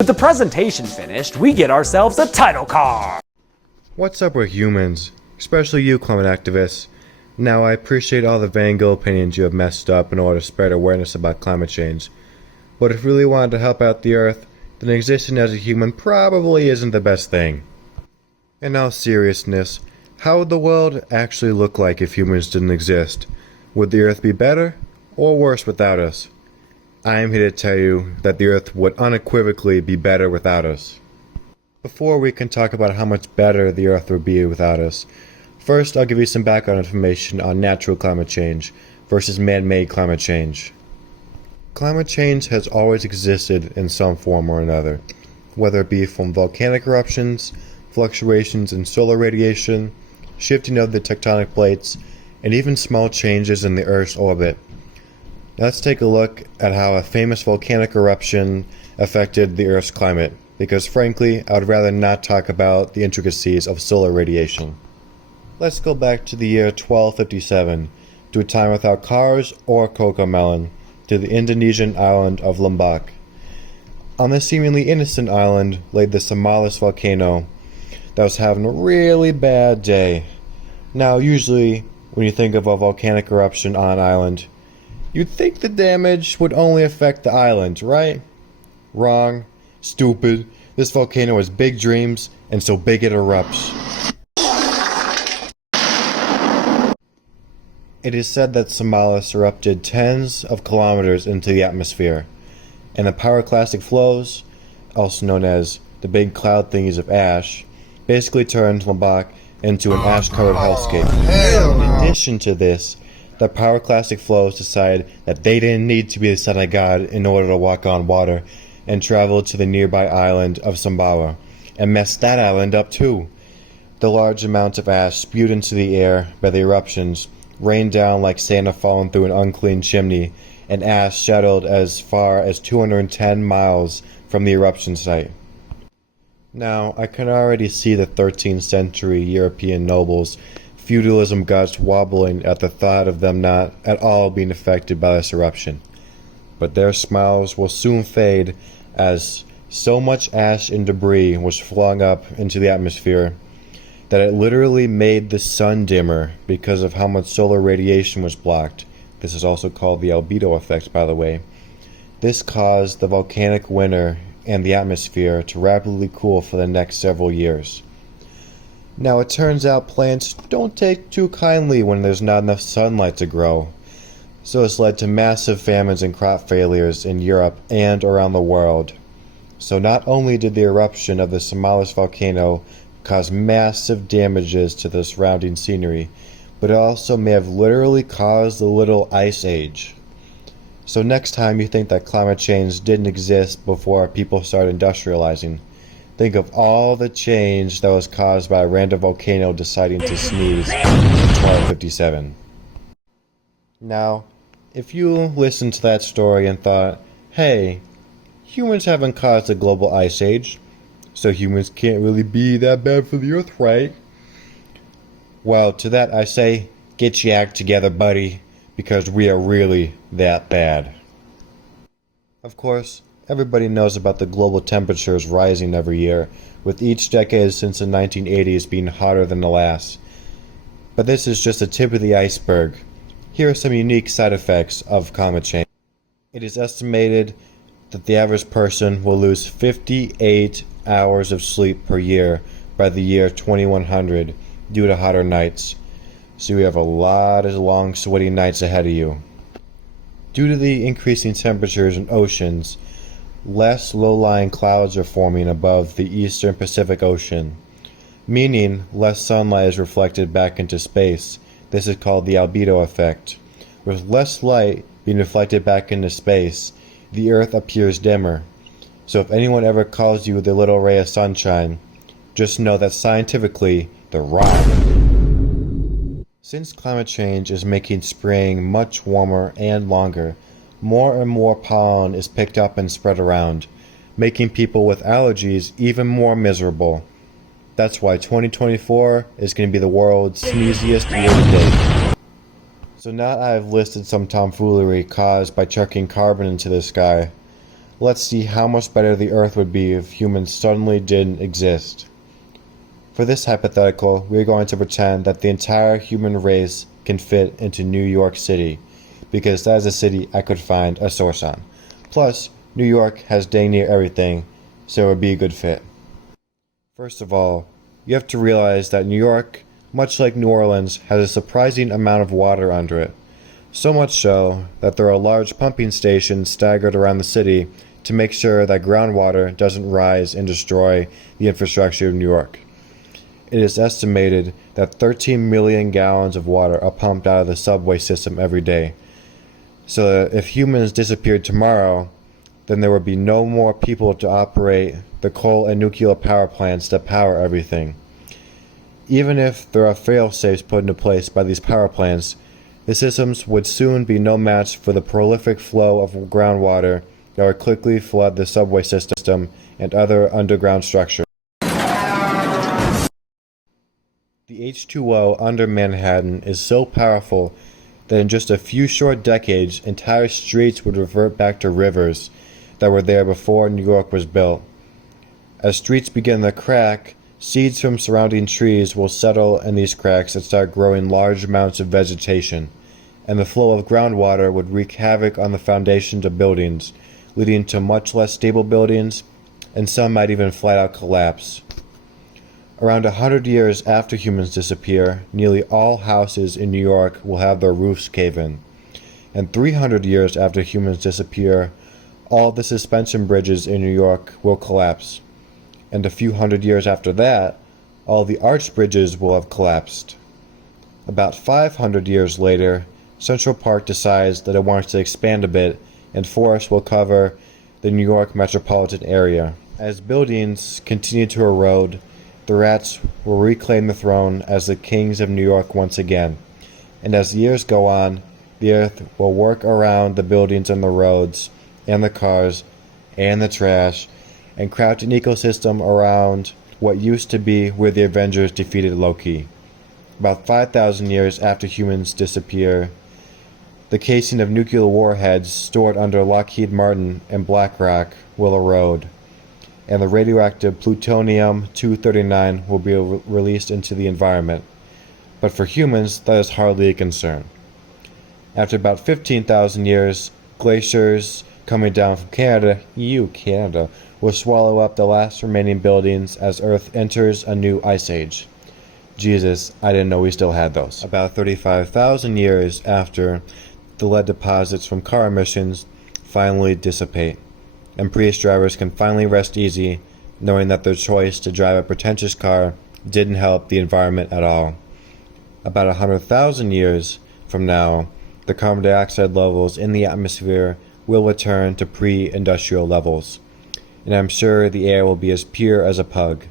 With the presentation finished, we get ourselves a title card. What's up with humans, especially you climate activists? Now, I appreciate all the Vanguard opinions you have messed up in order to spread awareness about climate change. But if you really wanted to help out the Earth, then existing as a human probably isn't the best thing. In all seriousness, how would the world actually look like if humans didn't exist? Would the Earth be better or worse without us? I am here to tell you that the Earth would unequivocally be better without us. Before we can talk about how much better the Earth would be without us, first I'll give you some background information on natural climate change versus man-made climate change. Climate change has always existed in some form or another, whether it be from volcanic eruptions, fluctuations in solar radiation, shifting of the tectonic plates, and even small changes in the Earth's orbit. Now let's take a look at how a famous volcanic eruption affected the Earth's climate, because frankly, I would rather not talk about the intricacies of solar radiation. Let's go back to the year 1257, to a time without cars or cocomelon, to the Indonesian island of Lombok. On this seemingly innocent island lay the Semalis volcano that was having a really bad day. Now, usually, when you think of a volcanic eruption on an island, you'd think the damage would only affect the island, right? Wrong. Stupid. This volcano has big dreams, and so big it erupts. It is said that Semalis erupted tens of kilometers into the atmosphere, and the pyroclastic flows, also known as the big cloud thingies of ash, basically turned Lombok into an ash-covered hellscape. In addition to this, the pyroclastic flows decided that they didn't need to be the son of God in order to walk on water, and traveled to the nearby island of Sumbawa, and messed that island up too. The large amounts of ash spewed into the air by the eruptions rained down like Santa falling through an unclean chimney, and ash settled as far as 210 miles from the eruption site. Now, I can already see the 13th century European nobles' feudalism guts wobbling at the thought of them not at all being affected by this eruption. But their smiles will soon fade as so much ash and debris was flung up into the atmosphere that it literally made the sun dimmer because of how much solar radiation was blocked. This is also called the albedo effect, by the way. This caused the volcanic winter and the atmosphere to rapidly cool for the next several years. Now, it turns out plants don't take too kindly when there's not enough sunlight to grow, so it's led to massive famines and crop failures in Europe and around the world. So not only did the eruption of the Semalis volcano cause massive damages to the surrounding scenery, but it also may have literally caused a little ice age. So next time you think that climate change didn't exist before people started industrializing, think of all the change that was caused by a random volcano deciding to sneeze in 1257. Now, if you listened to that story and thought, hey, humans haven't caused a global ice age, so humans can't really be that bad for the Earth, right? Well, to that I say, get your act together, buddy, because we are really that bad. Of course, everybody knows about the global temperatures rising every year, with each decade since the 1980s being hotter than the last. But this is just the tip of the iceberg. Here are some unique side effects of climate change. It is estimated that the average person will lose 58 hours of sleep per year by the year 2100 due to hotter nights. So you have a lot of long sweaty nights ahead of you. Due to the increasing temperatures in oceans, less low-lying clouds are forming above the eastern Pacific Ocean, meaning less sunlight is reflected back into space. This is called the albedo effect. With less light being reflected back into space, the Earth appears dimmer. So if anyone ever calls you the little ray of sunshine, just know that scientifically, they're wrong. Since climate change is making spring much warmer and longer, more and more pollen is picked up and spread around, making people with allergies even more miserable. That's why 2024 is going to be the world's sneeziest year to date. So now I've listed some tomfoolery caused by chucking carbon into the sky. let's see how much better the Earth would be if humans suddenly didn't exist. For this hypothetical, we are going to pretend that the entire human race can fit into New York City, because that is a city I could find a source on. Plus, New York has dang near everything, so it would be a good fit. First of all, you have to realize that New York, much like New Orleans, has a surprising amount of water under it. So much so that there are large pumping stations staggered around the city to make sure that groundwater doesn't rise and destroy the infrastructure of New York. It is estimated that 13 million gallons of water are pumped out of the subway system every day. So that if humans disappeared tomorrow, then there would be no more people to operate the coal and nuclear power plants that power everything. Even if there are fail-safes put into place by these power plants, the systems would soon be no match for the prolific flow of groundwater that would quickly flood the subway system and other underground structures. The H2O under Manhattan is so powerful that in just a few short decades, entire streets would revert back to rivers that were there before New York was built. As streets begin to crack, seeds from surrounding trees will settle in these cracks and start growing large amounts of vegetation, and the flow of groundwater would wreak havoc on the foundations of buildings, leading to much less stable buildings, and some might even flat out collapse. Around 100 years after humans disappear, nearly all houses in New York will have their roofs cave in. And 300 years after humans disappear, all the suspension bridges in New York will collapse. And a few hundred years after that, all the arch bridges will have collapsed. About 500 years later, Central Park decides that it wants to expand a bit, and forests will cover the New York metropolitan area. As buildings continue to erode, the rats will reclaim the throne as the kings of New York once again. And as the years go on, the earth will work around the buildings and the roads, and the cars, and the trash, and craft an ecosystem around what used to be where the Avengers defeated Loki. About 5,000 years after humans disappear, the casing of nuclear warheads stored under Lockheed Martin and BlackRock will erode, and the radioactive plutonium-239 will be released into the environment. But for humans, that is hardly a concern. After about 15,000 years, glaciers coming down from Canada, Canada, will swallow up the last remaining buildings as Earth enters a new ice age. Jesus, I didn't know we still had those. About 35,000 years after, the lead deposits from car emissions finally dissipate, and Prius drivers can finally rest easy knowing that their choice to drive a pretentious car didn't help the environment at all. About 100,000 years from now, the carbon dioxide levels in the atmosphere will return to pre-industrial levels, and I'm sure the air will be as pure as a pug.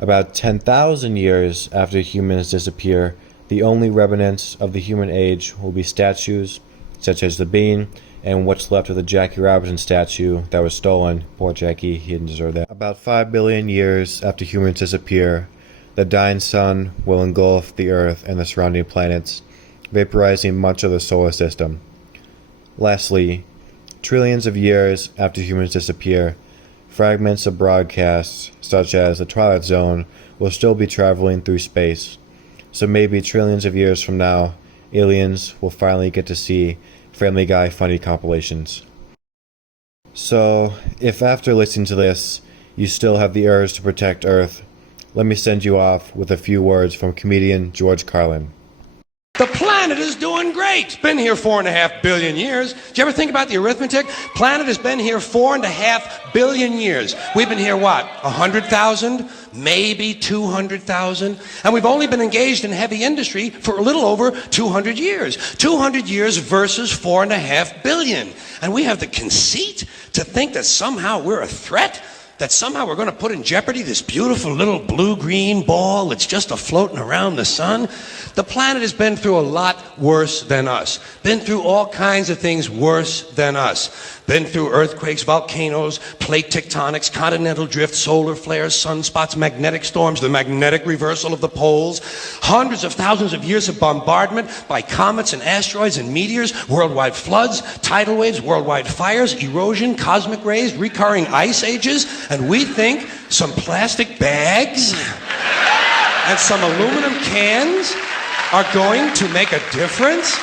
About 10,000 years after humans disappear, the only remnants of the human age will be statues, such as the Bean, and what's left of the Jackie Robinson statue that was stolen. Poor Jackie, he didn't deserve that. About 5 billion years after humans disappear, the dying sun will engulf the Earth and the surrounding planets, vaporizing much of the solar system. Lastly, trillions of years after humans disappear, fragments of broadcasts, such as the Twilight Zone, will still be traveling through space. So maybe trillions of years from now, aliens will finally get to see Family Guy funny compilations. So, if after listening to this, you still have the urge to protect Earth, let me send you off with a few words from comedian George Carlin. The planet is doing great. It's been here 4.5 billion years. Did you ever think about the arithmetic? Planet has been here 4.5 billion years. We've been here, what, 100,000? Maybe 200,000? And we've only been engaged in heavy industry for a little over 200 years. 200 years versus 4.5 billion. And we have the conceit to think that somehow we're a threat? that somehow we're going to put in jeopardy this beautiful little blue-green ball that's just a-floating around the sun? The planet has been through a lot worse than us. Been through all kinds of things worse than us. Been through earthquakes, volcanoes, plate tectonics, continental drift, solar flares, sunspots, magnetic storms, the magnetic reversal of the poles, hundreds of thousands of years of bombardment by comets and asteroids and meteors, worldwide floods, tidal waves, worldwide fires, erosion, cosmic rays, recurring ice ages, and we think some plastic bags and some aluminum cans are going to make a difference?